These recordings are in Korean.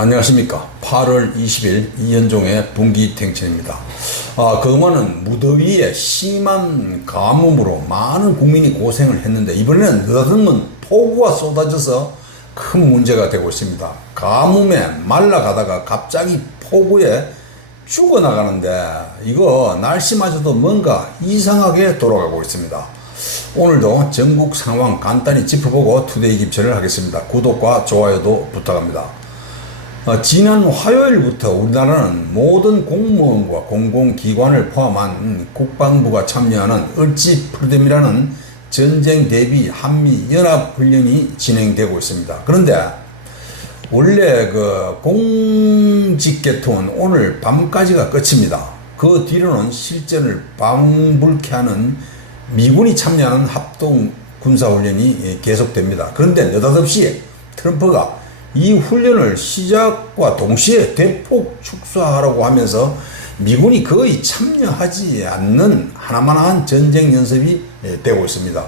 안녕하십니까. 8월 20일 이현종의 분기탱천입니다. 그동안은 무더위에 심한 가뭄으로 많은 국민이 고생을 했는데 이번에는 느닷없는 폭우가 쏟아져서 큰 문제가 되고 있습니다. 가뭄에 말라가다가 갑자기 폭우에 죽어나가는데 이거 날씨마저도 뭔가 이상하게 돌아가고 있습니다. 오늘도 전국 상황 간단히 짚어보고 투데이 김천을 하겠습니다. 구독과 좋아요도 부탁합니다. 지난 화요일부터 우리나라는 모든 공무원과 공공기관을 포함한 국방부가 참여하는 을지프로뎀이라는 전쟁 대비 한미연합훈련이 진행되고 있습니다. 그런데 원래 공직계통은 오늘 밤까지가 끝입니다. 그 뒤로는 실전을 방불케 하는 미군이 참여하는 합동 군사훈련이 계속됩니다. 그런데 느닷없이 트럼프가 이 훈련을 시작과 동시에 대폭 축소하라고 하면서 미군이 거의 참여하지 않는 하나만한 전쟁 연습이 되고 있습니다.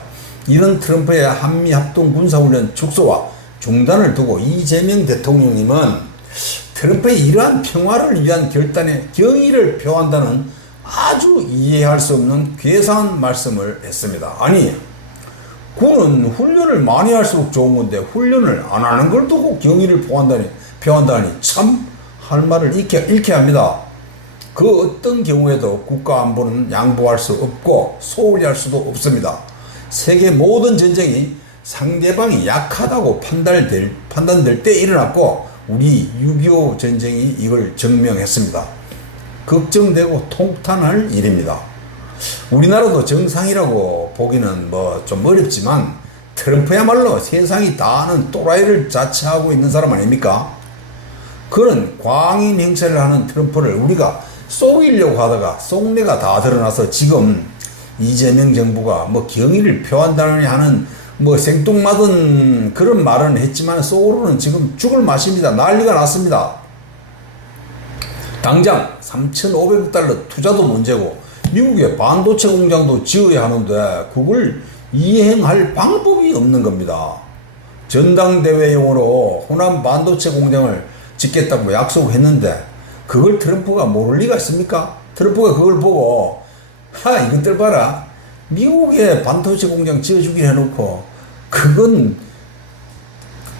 이런 트럼프의 한미 합동 군사훈련 축소와 중단을 두고 이재명 대통령님은 트럼프의 이러한 평화를 위한 결단에 경의를 표한다는 아주 이해할 수 없는 괴상한 말씀을 했습니다. 아니, 군은 훈련을 많이 할수록 좋은 건데 훈련을 안 하는 걸 두고 경의를 표한다니 참 할 말을 잃게 합니다. 그 어떤 경우에도 국가 안보는 양보할 수 없고 소홀히 할 수도 없습니다. 세계 모든 전쟁이 상대방이 약하다고 판단될 때 일어났고 우리 6.25 전쟁이 이걸 증명했습니다. 걱정되고 통탄할 일입니다. 우리나라도 정상이라고 보기는 좀 어렵지만 트럼프야말로 세상이 다 아는 또라이를 자처하고 있는 사람 아닙니까? 그런 광인 행세를 하는 트럼프를 우리가 속이려고 하다가 속내가 다 드러나서 지금 이재명 정부가 경의를 표한다느니 하는 생뚱맞은 그런 말은 했지만 속으로는 지금 죽을 맛입니다. 난리가 났습니다. 당장 3,500억 달러 투자도 문제고 미국의 반도체 공장도 지어야 하는데 그걸 이행할 방법이 없는 겁니다. 전당대회용으로 호남 반도체 공장을 짓겠다고 약속했는데 그걸 트럼프가 모를 리가 있습니까? 트럼프가 그걸 보고 이것들 봐라. 미국의 반도체 공장 지어주기로 해놓고 그건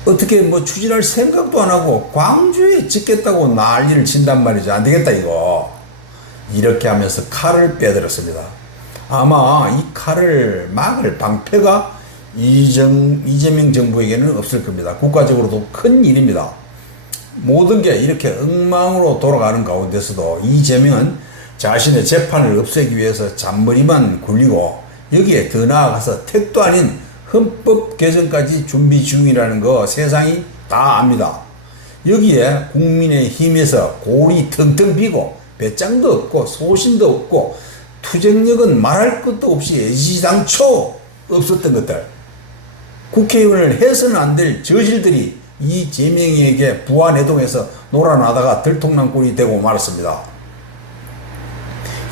어떻게 추진할 생각도 안 하고 광주에 짓겠다고 난리를 친단 말이죠. 안 되겠다 이거. 이렇게 하면서 칼을 빼들었습니다. 아마 이 칼을 막을 방패가 이재명 정부에게는 없을 겁니다. 국가적으로도 큰 일입니다. 모든 게 이렇게 엉망으로 돌아가는 가운데서도 이재명은 자신의 재판을 없애기 위해서 잔머리만 굴리고 여기에 더 나아가서 택도 아닌 헌법 개정까지 준비 중이라는 거 세상이 다 압니다. 여기에 국민의힘에서 골이 텅텅 비고 배짱도 없고 소신도 없고 투쟁력은 말할 것도 없이 애지당초 없었던 것들, 국회의원을 해서는 안 될 저질들이 이재명에게 부안해동해서 놀아나다가 들통난 꼴이 되고 말았습니다.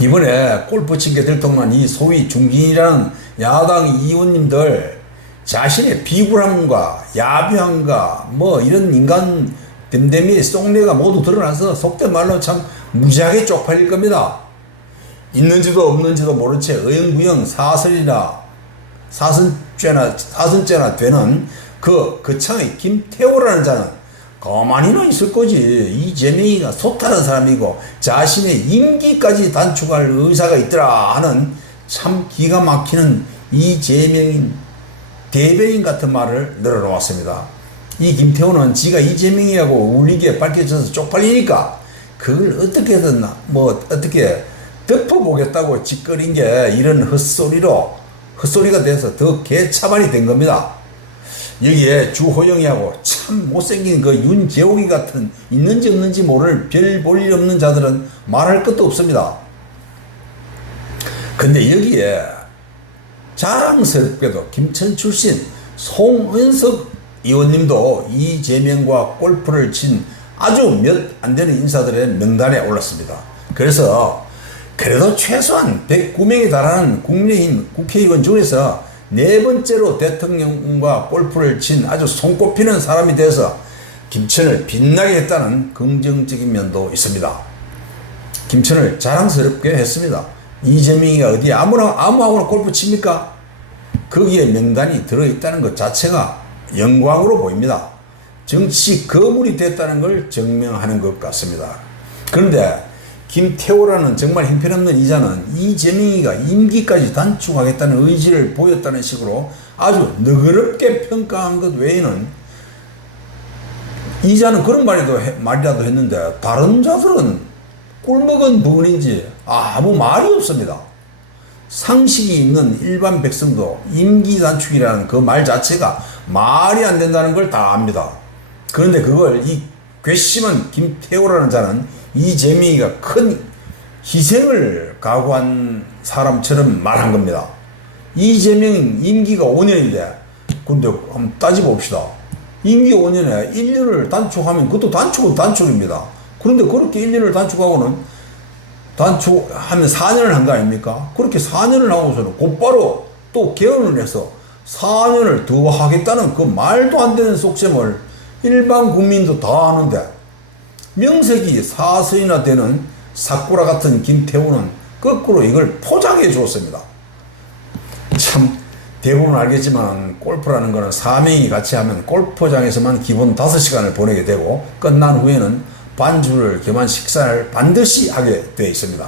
이번에 골프 친 게 들통난 이 소위 중진이라는 야당 의원님들 자신의 비굴함과 야비함과 이런 인간 댐댐이의 속내가 모두 드러나서 속된 말로 참 무지하게 쪽팔릴 겁니다. 있는지도 없는지도 모른 채 어영부영 사선죄나 되는 거창의 김태호라는 자는 가만히나 있을 거지. 이재명이가 소탈한 사람이고 자신의 임기까지 단축할 의사가 있더라 하는 참 기가 막히는 이재명인 대변인 같은 말을 늘어놓았습니다. 이 김태호는 지가 이재명이라고 울리게 밝혀져서 쪽팔리니까 그걸 어떻게든 어떻게 덮어보겠다고 짓거린 게 이런 헛소리가 돼서 더 개차반이 된 겁니다. 여기에 주호영이하고 참 못생긴 윤재옥이 같은 있는지 없는지 모를 별 볼 일 없는 자들은 말할 것도 없습니다. 근데 여기에 자랑스럽게도 김천 출신 송은석 의원님도 이재명과 골프를 친 아주 몇 안 되는 인사들의 명단에 올랐습니다. 그래도 최소한 109명에 달하는 국민의힘 국회의원 중에서 네 번째로 대통령과 골프를 친 아주 손꼽히는 사람이 돼서 김천을 빛나게 했다는 긍정적인 면도 있습니다. 김천을 자랑스럽게 했습니다. 이재명이가 어디 아무하고나 골프 칩니까? 거기에 명단이 들어있다는 것 자체가 영광으로 보입니다. 정치 거물이 됐다는 걸 증명하는 것 같습니다. 그런데 김태호라는 정말 형편없는 이자는 이재명이가 임기까지 단축하겠다는 의지를 보였다는 식으로 아주 너그럽게 평가한 것 외에는 이자는 그런 말이라도 했는데 다른 자들은 꿀먹은 부분인지 아무 말이 없습니다. 상식이 있는 일반 백성도 임기 단축이라는 그 말 자체가 말이 안 된다는 걸 다 압니다. 그런데 그걸 이 괘씸한 김태호라는 자는 이재명이가 큰 희생을 각오한 사람처럼 말한 겁니다. 이재명 임기가 5년인데 근데 한번 따져봅시다. 임기 5년에 1년을 단축하면 그것도 단축은 단축입니다. 그런데 그렇게 1년을 단축하고는 단축하면 4년을 한 거 아닙니까? 그렇게 4년을 하고서는 곧바로 또 개헌을 해서 4년을 더 하겠다는 그 말도 안 되는 속셈을 일반 국민도 다 아는데 명색이 사서이나 되는 사쿠라 같은 김태우는 거꾸로 이걸 포장해 주었습니다. 참 대부분 알겠지만 골프라는 거는 4명이 같이 하면 골프장에서만 기본 5시간을 보내게 되고 끝난 후에는 반주를 겸한 식사를 반드시 하게 되어 있습니다.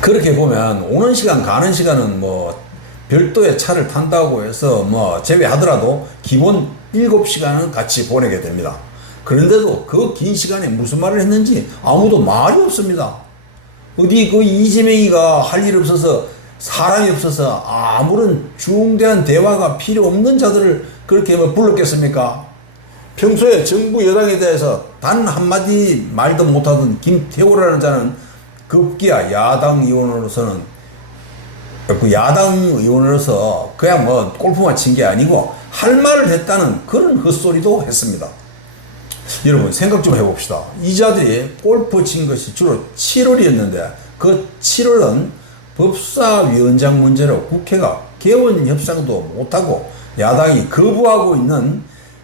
그렇게 보면 오는 시간 가는 시간은 뭐 별도의 차를 탄다고 해서 뭐 제외하더라도 기본 7시간은 같이 보내게 됩니다. 그런데도 그 긴 시간에 무슨 말을 했는지 아무도 말이 없습니다. 어디 그 이재명이가 할 일 없어서 사람이 없어서 아무런 중대한 대화가 필요 없는 자들을 그렇게 뭐 불렀겠습니까? 평소에 정부 여당에 대해서 단 한마디 말도 못하던 김태호라는 자는 급기야 야당 의원으로서 그냥 뭐 골프만 친 게 아니고 할 말을 했다는 그런 헛소리도 했습니다. 여러분 생각 좀 해봅시다. 이 자들이 골프 친 것이 주로 7월이었는데 그 7월은 법사위원장 문제로 국회가 개원 협상도 못하고 야당이 거부하고 있는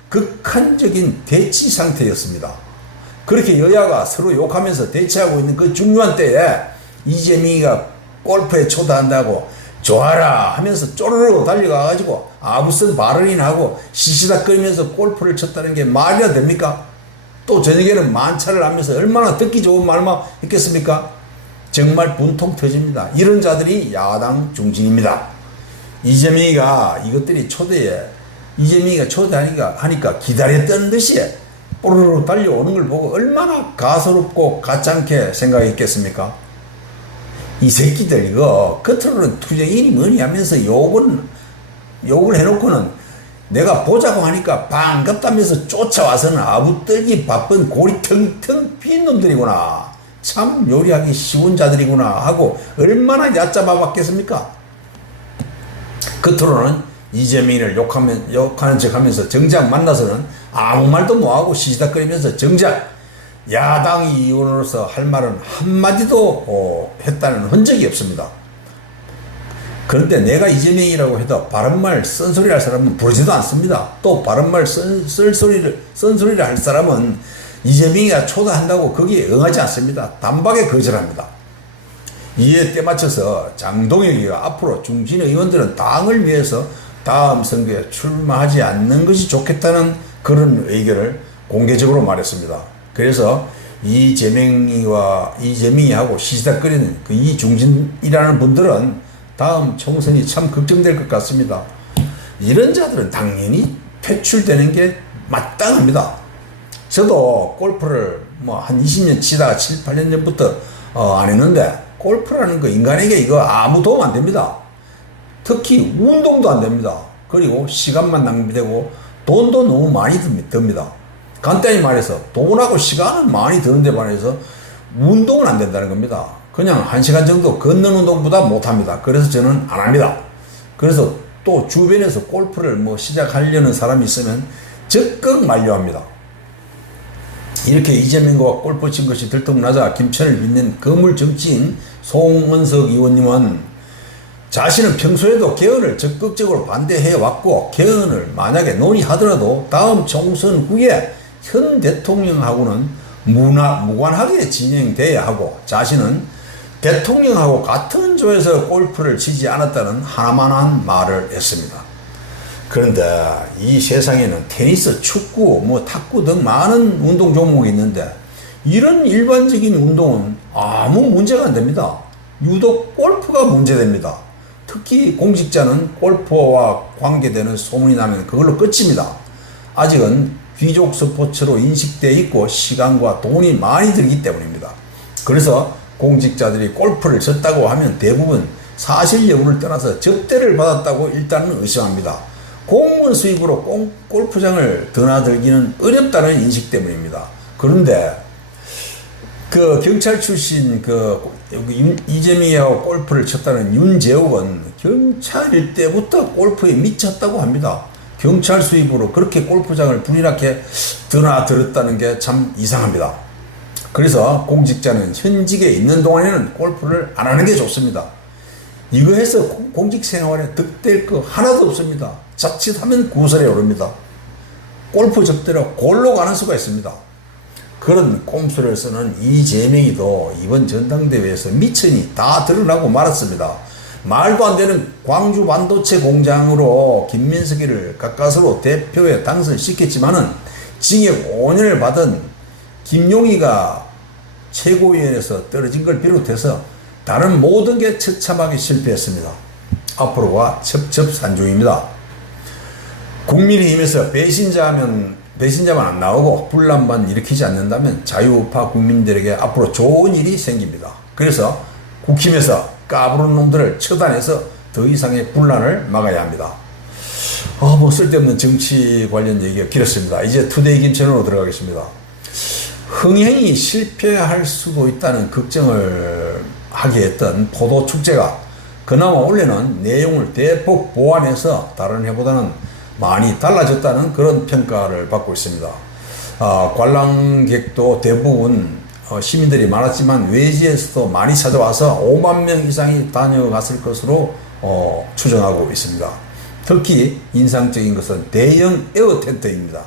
극한적인 대치 상태였습니다. 그렇게 여야가 서로 욕하면서 대치하고 있는 그 중요한 때에 이재명이가 골프에 초대한다고 좋아라 하면서 쪼르르 달려가가지고 무슨 발언이나 하고 시시닥거리면서 골프를 쳤다는 게 말이나 됩니까? 또 저녁에는 만차를 하면서 얼마나 듣기 좋은 말만 했겠습니까? 정말 분통 터집니다. 이런 자들이 야당 중진입니다. 이재명이가 초대하니까 기다렸던 듯이 뽀르르 달려오는 걸 보고 얼마나 가소롭고 가짠게 생각했겠습니까? 이 새끼들 이거 겉으로는 투쟁이니 뭐니 하면서 욕을 해놓고는 내가 보자고 하니까 반갑다면서 쫓아와서는 아부떨기 바쁜 고리 텅텅 빈 놈들이구나. 참 요리하기 쉬운 자들이구나 하고 얼마나 얕잡아 봤겠습니까? 겉으로는 이재명을 욕하는 척 하면서 정작 만나서는 아무 말도 못하고 시시닥거리면서 정작 야당 의원으로서 할 말은 한마디도 했다는 흔적이 없습니다. 그런데 내가 이재명이라고 해도 바른말 쓴소리 할 사람은 부르지도 않습니다. 또 바른말 쓴소리를 할 사람은 이재명이가 초대한다고 거기에 응하지 않습니다. 단박에 거절합니다. 이에 때맞춰서 장동혁이가 앞으로 중진 의원들은 당을 위해서 다음 선거에 출마하지 않는 것이 좋겠다는 그런 의견을 공개적으로 말했습니다. 그래서 이재명이하고 시시닥거리는 그 이중진이라는 분들은 다음 총선이 참 걱정될 것 같습니다. 이런 자들은 당연히 퇴출되는 게 마땅합니다. 저도 골프를 뭐 한 20년 치다가 7, 8년 전부터 안 했는데 골프라는 거 인간에게 이거 아무 도움 안 됩니다. 특히 운동도 안 됩니다. 그리고 시간만 낭비되고 돈도 너무 많이 듭니다. 간단히 말해서 돈하고 시간은 많이 드는데 반해서 운동은 안 된다는 겁니다. 그냥 1시간 정도 걷는 운동보다 못합니다. 그래서 저는 안 합니다. 그래서 또 주변에서 골프를 뭐 시작하려는 사람이 있으면 적극 만류합니다. 이렇게 이재명과 골프 친 것이 들통나자 김천을 빛낸 거물 정치인 송은석 의원님은 자신은 평소에도 개헌을 적극적으로 반대해 왔고 개헌을 만약에 논의하더라도 다음 총선 후에 현 대통령하고는 무관하게 진행돼야 하고 자신은 대통령하고 같은 조에서 골프를 치지 않았다는 하나만한 말을 했습니다. 그런데 이 세상에는 테니스, 축구, 탁구 등 많은 운동 종목이 있는데 이런 일반적인 운동은 아무 문제가 안 됩니다. 유독 골프가 문제됩니다. 특히 공직자는 골프와 관계되는 소문이 나면 그걸로 끝입니다. 아직은 귀족 스포츠로 인식되어 있고 시간과 돈이 많이 들기 때문입니다. 그래서 공직자들이 골프를 쳤다고 하면 대부분 사실 여부를 떠나서 접대를 받았다고 일단은 의심합니다. 공무원 수입으로 골프장을 드나들기는 어렵다는 인식 때문입니다. 그런데 그 경찰 출신 이재명이하고 골프를 쳤다는 윤재욱은 경찰일 때부터 골프에 미쳤다고 합니다. 경찰 수입으로 그렇게 골프장을 불이나게 드나들었다는 게 참 이상합니다. 그래서 공직자는 현직에 있는 동안에는 골프를 안 하는 게 좋습니다. 이거 해서 공직 생활에 득될 거 하나도 없습니다. 자칫하면 구설에 오릅니다. 골프 적대로 골로 가는 수가 있습니다. 그런 꼼수를 쓰는 이재명이도 이번 전당대회에서 미천이 다 드러나고 말았습니다. 말도 안 되는 광주 반도체 공장으로 김민석이를 가까스로 대표에 당선시켰지만은 징역 5년을 받은 김용희가 최고위원회에서 떨어진 걸 비롯해서 다른 모든 게 처참하게 실패했습니다. 앞으로가 첩첩산중입니다. 국민의힘에서 배신자만 안 나오고 분란만 일으키지 않는다면 자유우파 국민들에게 앞으로 좋은 일이 생깁니다. 그래서 국힘에서 까부른 놈들을 처단해서 더 이상의 분란을 막아야 합니다. 쓸데없는 정치 관련 얘기가 길었습니다. 이제 투데이 김채널로 들어가겠습니다. 흥행이 실패할 수도 있다는 걱정을 하게 했던 포도축제가 그나마 올해는 내용을 대폭 보완해서 다른 해보다는 많이 달라졌다는 그런 평가를 받고 있습니다. 관람객도 대부분 시민들이 많았지만 외지에서도 많이 찾아와서 5만 명 이상이 다녀갔을 것으로 추정하고 있습니다. 특히 인상적인 것은 대형 에어 텐트입니다.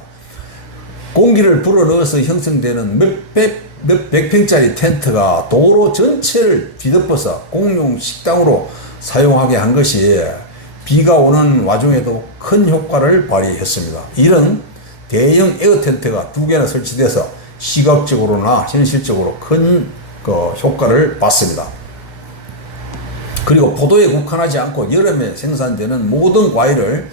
공기를 불어넣어서 형성되는 몇백 평짜리 텐트가 도로 전체를 뒤덮어서 공용 식당으로 사용하게 한 것이 비가 오는 와중에도 큰 효과를 발휘했습니다. 이런 대형 에어 텐트가 2개나 설치돼서 시각적으로나 현실적으로 큰 효과를 봤습니다. 그리고 포도에 국한하지 않고 여름에 생산되는 모든 과일을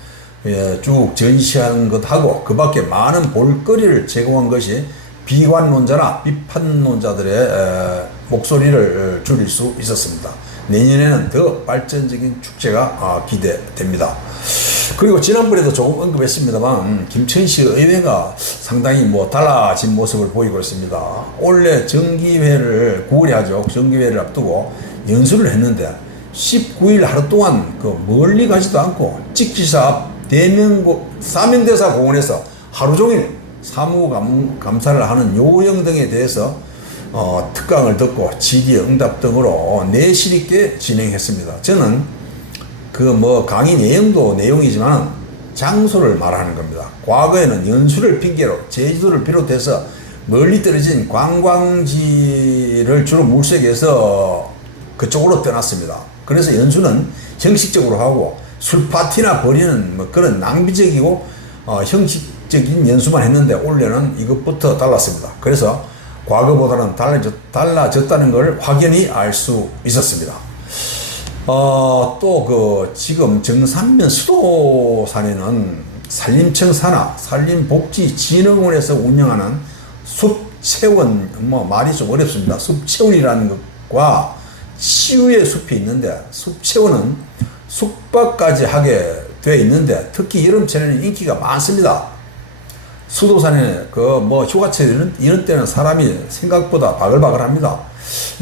쭉 전시한 것하고 그 밖에 많은 볼거리를 제공한 것이 비관론자나 비판론자들의 목소리를 줄일 수 있었습니다. 내년에는 더 발전적인 축제가 기대됩니다. 그리고 지난번에도 조금 언급했습니다만 김천시 의회가 상당히 달라진 모습을 보이고 있습니다. 올해 정기회를 9월에 하죠. 정기회를 앞두고 연수를 했는데 19일 하루 동안 멀리 가지도 않고 찍지사 앞 사명대사 공원에서 하루 종일 사무감사를 하는 요령 등에 대해서 특강을 듣고 질의응답 등으로 내실 있게 진행했습니다. 저는 강의 내용도 내용이지만 장소를 말하는 겁니다. 과거에는 연수를 핑계로 제주도를 비롯해서 멀리 떨어진 관광지를 주로 물색해서 그쪽으로 떠났습니다. 그래서 연수는 형식적으로 하고 술 파티나 벌이는 그런 낭비적이고 형식적인 연수만 했는데 올해는 이것부터 달랐습니다. 그래서 과거보다는 달라졌다는 걸 확연히 알 수 있었습니다. 또 지금 정산면 수도산에는 산림청 산하 산림복지진흥원에서 운영하는 숲체원, 말이 좀 어렵습니다. 숲체원이라는 것과 치유의 숲이 있는데 숲체원은 숙박까지 하게 되어 있는데 특히 여름철에는 인기가 많습니다. 수도산에 휴가철 이런 때는 사람이 생각보다 바글바글합니다.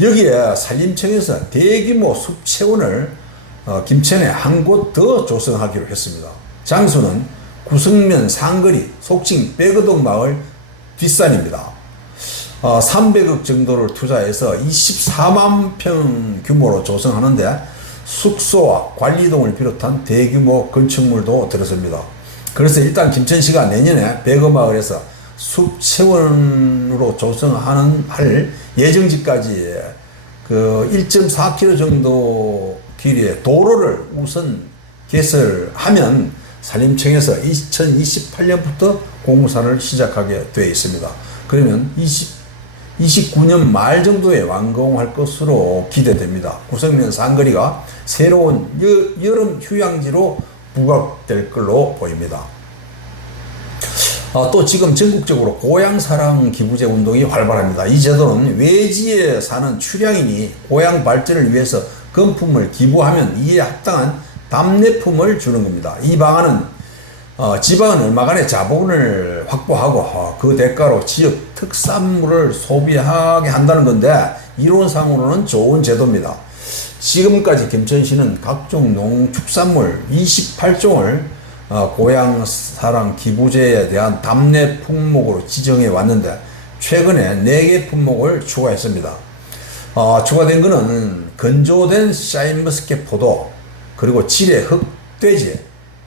여기에 산림청에서 대규모 숲체원을 김천에 한 곳 더 조성하기로 했습니다. 장소는 구성면 상거리 속칭 백어동 마을 뒷산입니다. 300억 정도를 투자해서 24만 평 규모로 조성하는데 숙소와 관리동을 비롯한 대규모 건축물도 들어섭니다. 그래서 일단 김천시가 내년에 백어마을에서 숲체원으로 조성하는 할 예정지까지 그 1.4km 정도 길이의 도로를 우선 개설하면 산림청에서 2028년부터 공사를 시작하게 되어 있습니다. 그러면 29년 말 정도에 완공할 것으로 기대됩니다. 구성면 상거리가 새로운 여름 휴양지로 부각될 걸로 보입니다. 또 지금 전국적으로 고향사랑 기부제 운동이 활발합니다. 이 제도는 외지에 사는 출향인이 고향 발전을 위해서 금품을 기부하면 이에 합당한 답례품을 주는 겁니다. 이 방안은 지방은 얼마간의 자본을 확보하고 그 대가로 지역 특산물을 소비하게 한다는 건데 이론상으로는 좋은 제도입니다. 지금까지 김천시는 각종 농축산물 28종을 고향사랑 기부제에 대한 답례 품목으로 지정해 왔는데 최근에 4개 품목을 추가했습니다. 추가된 것은 건조된 샤인머스켓 포도, 그리고 지뢰 흑돼지,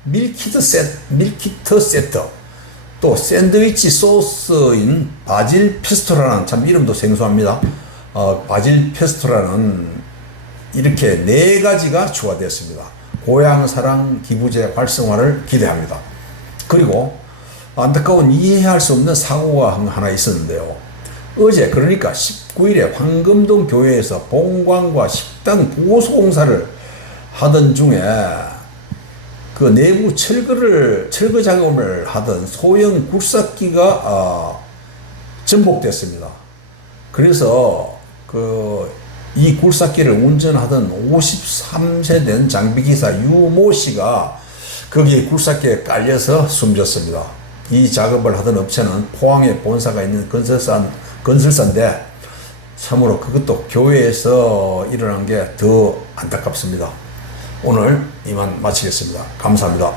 밀키트 세트, 또 샌드위치 소스인 바질 페스토라는, 참 이름도 생소합니다. 바질 페스토라는 이렇게 4가지가 추가되었습니다. 고향사랑 기부제 활성화를 기대합니다. 그리고 안타까운 이해할 수 없는 사고가 하나 있었는데요. 어제 그러니까 19일에 황금동 교회에서 본관과 식당 보수 공사를 하던 중에 그 내부 철거 작업을 하던 소형 굴삭기가 전복됐습니다. 그래서 이 굴삭기를 운전하던 53세 된 장비기사 유모 씨가 거기에 굴삭기에 깔려서 숨졌습니다. 이 작업을 하던 업체는 포항에 본사가 있는 건설사인데 참으로 그것도 교회에서 일어난 게 더 안타깝습니다. 오늘 이만 마치겠습니다. 감사합니다.